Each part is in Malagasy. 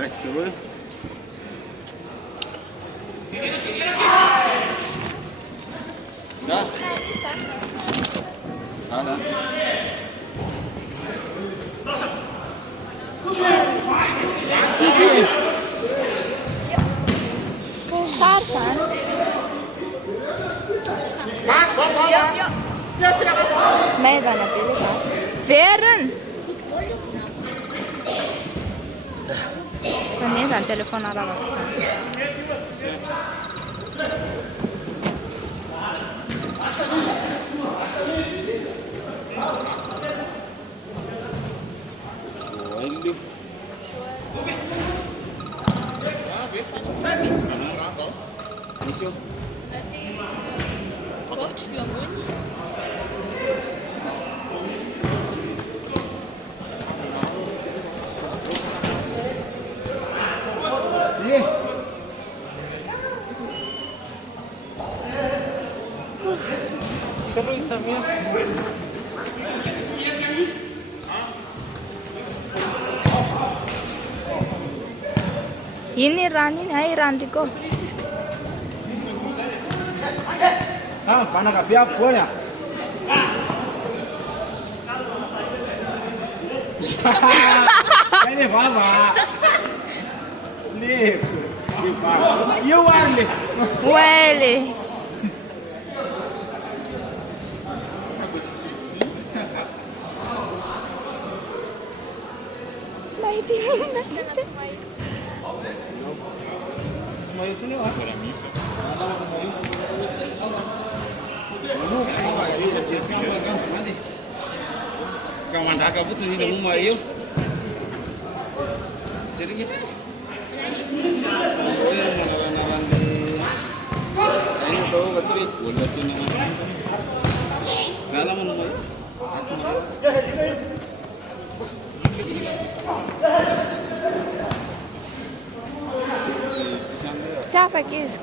Rechtse Sa? Sana. Sarsan. Meydana biri var. Verin. Ben neyden telefon aramak istedim. Isso. Korkmuyor mu hiç? Ye. Siapa yang samia? Ini Rani hai Rani ko. Ah, pana kapia fuera. Ini baba. Nih. You want it. Wele. Smaiti. Semua itu nih apa? Kawan dah kau putus ini rumah you. Sedikit. Saya nawan di. Saya tahu kecil. Boleh tu nawan. Galam mana? Ciao Fakis.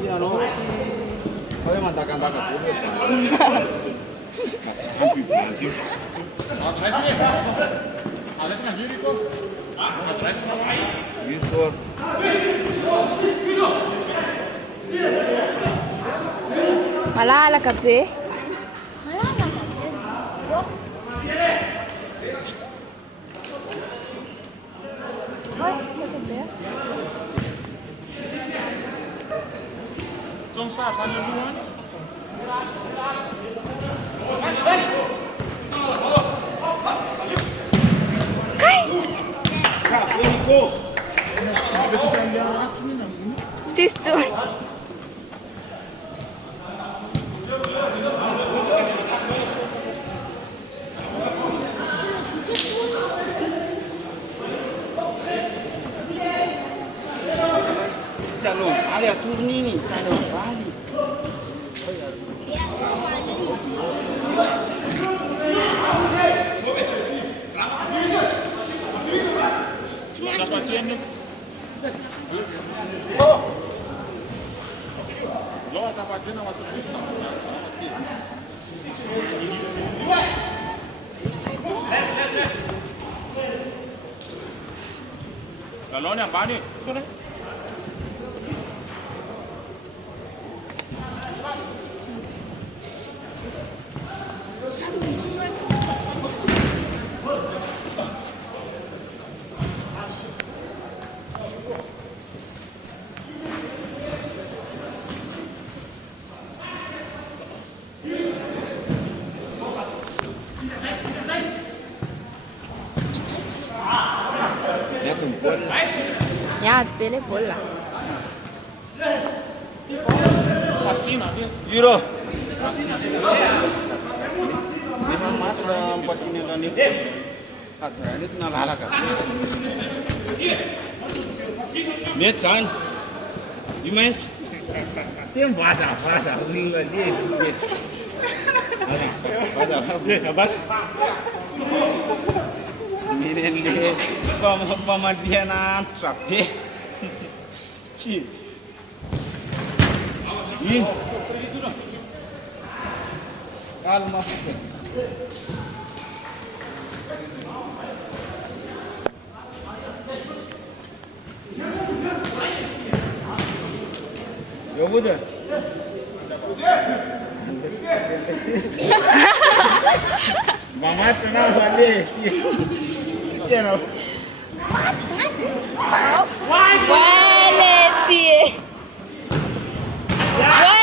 Iya no. Kau mandakan bakat. Sampai berhenti. Visor. Malala kape. Trong xa sang lên luôn. Kai. Kak, ini ko. Tisu. Calon, alias Surni ni, calon Bali. Dapat sian ni. Lo dapat dia nak waktu besar. Kalau ni apa ni? Ya, spele bola. Euro. Memang mat dalam pasini tadi. Ada ini tu nak halak. Net san. Imes. Tiang bahasa. Tinggal dia sikit. Bahasa. Abas. Ini pemadianan sapi. Ci. In. Calma, fixa. 여보자. Mama tuna wale. Tena. Wale tie. Wale.